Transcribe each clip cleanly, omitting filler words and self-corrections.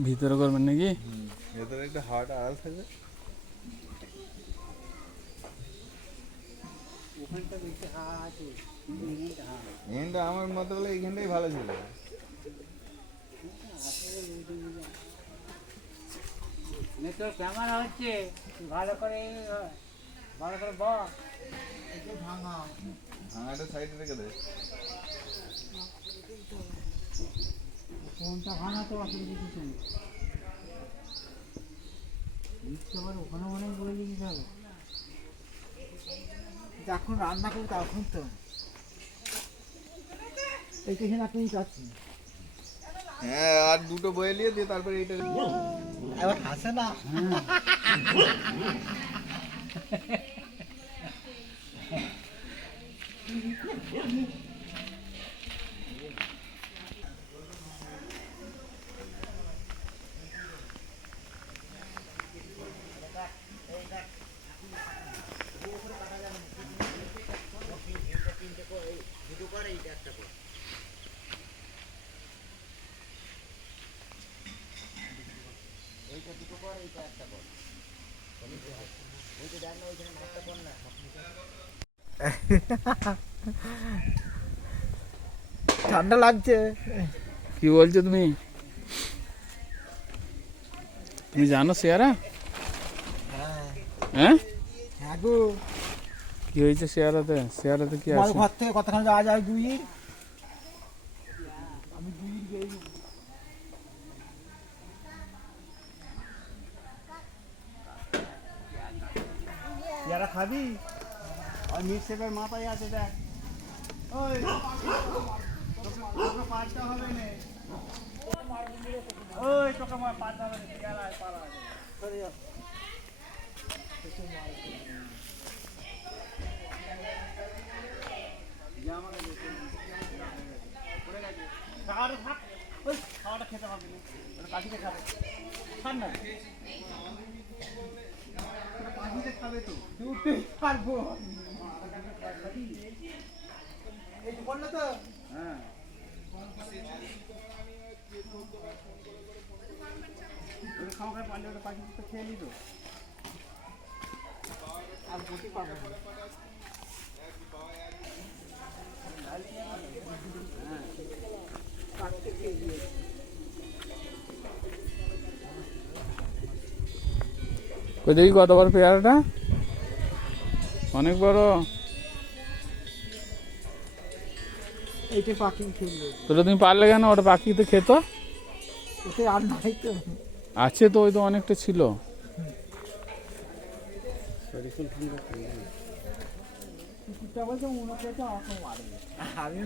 ভিতরে করবেন নাকি? ভেতরে একটা হাওয়াটা আড়াল থাকবে। এখানটা আমার মতো বলে এইখানটাই ভালো ছিল। ক্যামেরা হচ্ছে ভালো করে বল। ভাঙাটা সাইডে রেখে দে। কোনটা ভাঙা তো অসুবিধা কিছু নেই। আবার ওখানে মনে বলে দিতে হবে যখন রান্না করবো তখন তো এইখানে আপনি যাচ্ছেন। হ্যাঁ, আর দুটো বয়ে নিয়ে দিয়ে তারপরে এইটা এবার হাসে না। ঠান্ডা লাগছে। কি বলছো তুমি? তুমি জানো শেয়ারা? হ্যাঁ, হ্যাঁ গো, কি হয়েছে শেয়ারাতে? শেয়ারাতে কি আছে? ঘর থেকে কতক্ষণ যাওয়া যায় দুইয়ের? আমি দুইয়ের গিয়ে যারা খাবি আর মিট শেপের মাথায় আছে দেখ। ওই তোকে পাঁচটা হবে না। ওই তোকে পাঁচটা হবে না। গেলায় পালা সরে যাও। খাওয়াটা থাক, ওই খাওয়াটা খেতে হবে না, ওটা কাঠিতে খাবে। খান না, পাখিতে খাবে তো দুটোই পারবো। এই তো বললো তো। হ্যাঁ, খাওয়া খায় পারলে ওটা পাখি তো খেয়ে নিত আর বসে পাবো না। কই দেখি কত বড় পেয়ারাটা? অনেক বড়। এইটা পাখি খেলবে। তোটা তুমি পারলে কেন? ওটা পাখি তো খেত। ওতে আর নাই তো। আছে তো, ওই তো অনেকটা ছিল। কুকুরটা বলছে মনে পেয়েছে আমাকে মারবে। আমি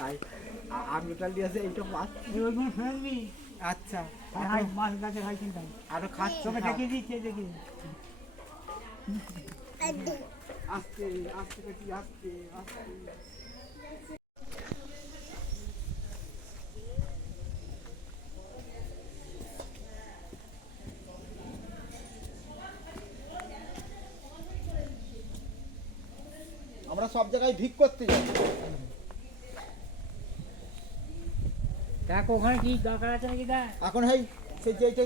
নাই, আমি ওটা দিয়েছে এইটা মাছ ওইগুলো ফেলবি। আচ্ছা, মাছ গাছে খাই চিন্তা আরো খাচ্ছে। তোকে দেখিয়ে দিচ্ছে, দেখি আস্তে আস্তে দেখি, আস্তে আস্তে। আমরা সব জায়গায় ভিক করতে যাই। দেখ ওখানে কি দরকার আছে নাকি দেখ। এখন এই সেই যেইটা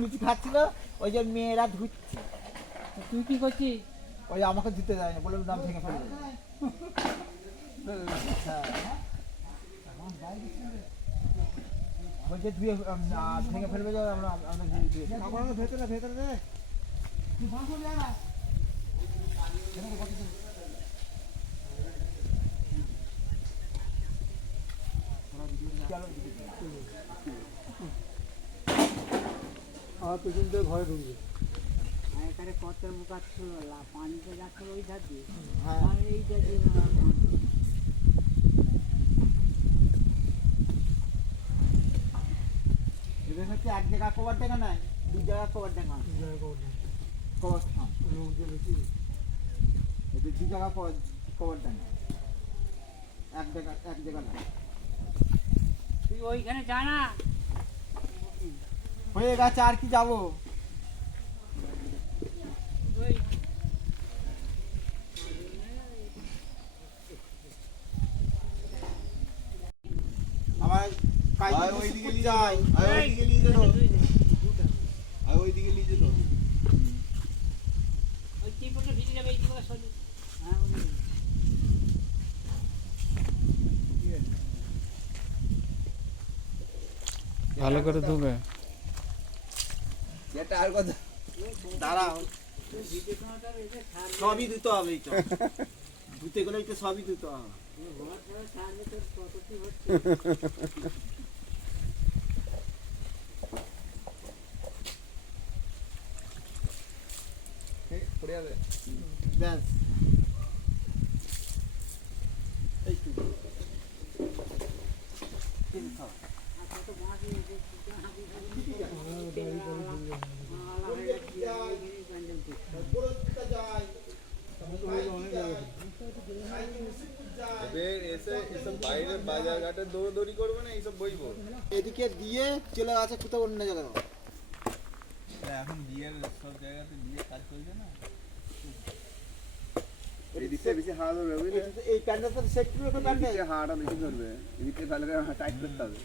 লুচি খাচ্ছিল ওই যে মেয়েরা ধুচ্ছে। তুই কি করছিস? ওই আমাকে দিতে যায় না বলে দাম ভেঙে ফেলবে। হ্যাঁ, বলছে ধুয়ে ভেঙে ফেলবে যে আমরা ভেতরে ভেতরে রে তুই ভাঙ করে যা না। আর পেছন দিয়ে ঘরে ঢুকবে। এখানে কত মুখা ছিল, পানিতে যাচ্ছে ওই ধার দিয়ে, এই ধার দিয়ে। এদের হচ্ছে এক জায়গা কভার দেখা নাই, দু জায়গা কভার দেখা। কভার লোক দিয়ে বেশি এদের দু জায়গা কভার দেখা, এক জায়গা না। তুই ওইখানে যা না, হয়ে গেছে আর কি যাবো। আমার আয় ওইদিকে নিয়ে যাই, আয় ওইদিকে নিয়ে যেত, আয় ওইদিকে নিয়ে যেত। ওই টিপটা ভিজে যাবে এই টিপটা সরি হ্যাঁ ভালো করে ধুবে। এটা আর কথা দাঁড়াও সবই দিতে হবে এইটা ধুতে গেলে একটু সবই দিতে হবে পড়ে যাবে। ব্যাস এইটু এবার এসে এসব বাইরে বাজার ঘাটে দৌড়দৌড়ি করবো না, এইসব বইবো। এদিকে দিয়ে চলে আছে কোথাও অন্য জায়গায় এখন বিয়ের সব জায়গাতে বিয়ে কাজ চলছে না। এদিকে বেশি হাওয়া ধরবে বুঝলে, এই প্যান্ডেলটা সেট করবে তো প্যান্ডেল এদিকে হাওয়াটা বেশি ধরবে, এদিকে তাহলে টাইট করতে হবে।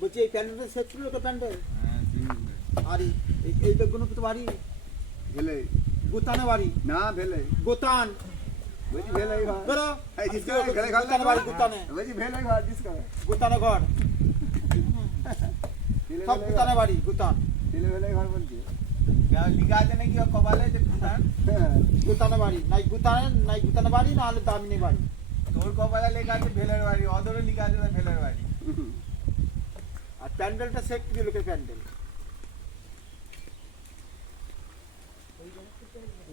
বলছি এই প্যান্ডেলটা সেট করবে তো প্যান্ডেল হ্যাঁ ঠিক আছে। আর এই বেগুন তো বাড়ি ভেলে গোতানে বাড়ি না ভেলে গোতান বলছি ভেলেই ঘর ধরো এই জিসকা ভেলে ঘর গোতানে বাড়ি গোতানে বলছি ভেলে ঘর জিসকা গোতানে ঘর দিলে সব গোতানে বাড়ি গোতান ভেলে ঘর বলছি। লিখা আছে নাকি ওর কপালে যে ভুটান? হ্যাঁ গোতানে বাড়ি নাই গোতানে বাড়ি না হলে দামিনী বাড়ি তোর কপালে লেখা আছে ভেলের বাড়ি, ওদেরও লেখা আছে ভেলের বাড়ি। আর প্যান্ডেলটা সেট করে লোকের প্যান্ডেল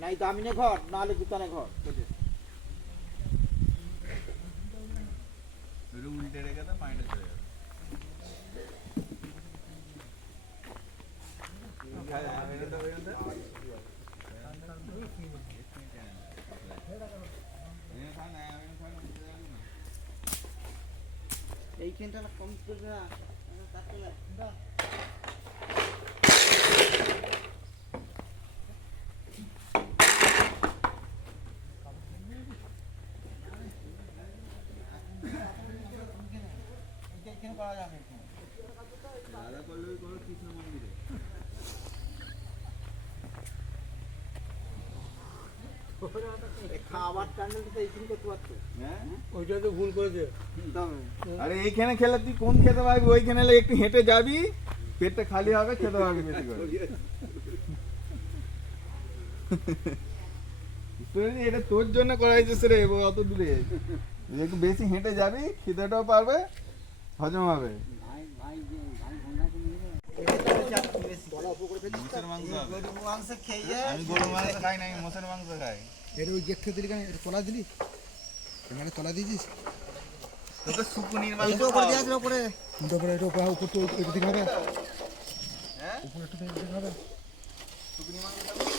নাই দামিনী ঘর না হলে গোতানে ঘর একটু উল্টে রেখে তো মাইন্ডে চলে যাবে। এইখানটা কম করবে না দাদা করলে ওই কোনো কৃষ্ণ মন্দিরে। খাবার প্যান্ডেলটা তো এইখানে করতে পারতো হ্যাঁ? ওইটা তো ভুল করেছে। আরে এইখানে খেলে তুই কোন খেতে পারবি? ওইখানে এলে একটু হেঁটে যাবি, পেটটা খালি হবে, খেতে পারবি বেশি করে। এটা তোর জন্য করা হয়েছে রে, অত দূরে একটু বেশি হেঁটে যাবি, খিদেটাও পারবে, হজম হবে। মোষের মাংস হবে। মাংস খেয়ে আমি গরু মাংস খাই না, আমি মোষের মাংস খাই। এর ওই গেট থেকে দিলি কেন তলা দিলি এখানে তলা দিয়েছিস তোকে শুকুনির মাংস এইটা করে দিয়ে আসলে উপরে তারপরে এটা উপর উপর তো এটা দিকে হবে হ্যাঁ? উপরে একটু দিকে হবে শুকুনি মাংস খাবি?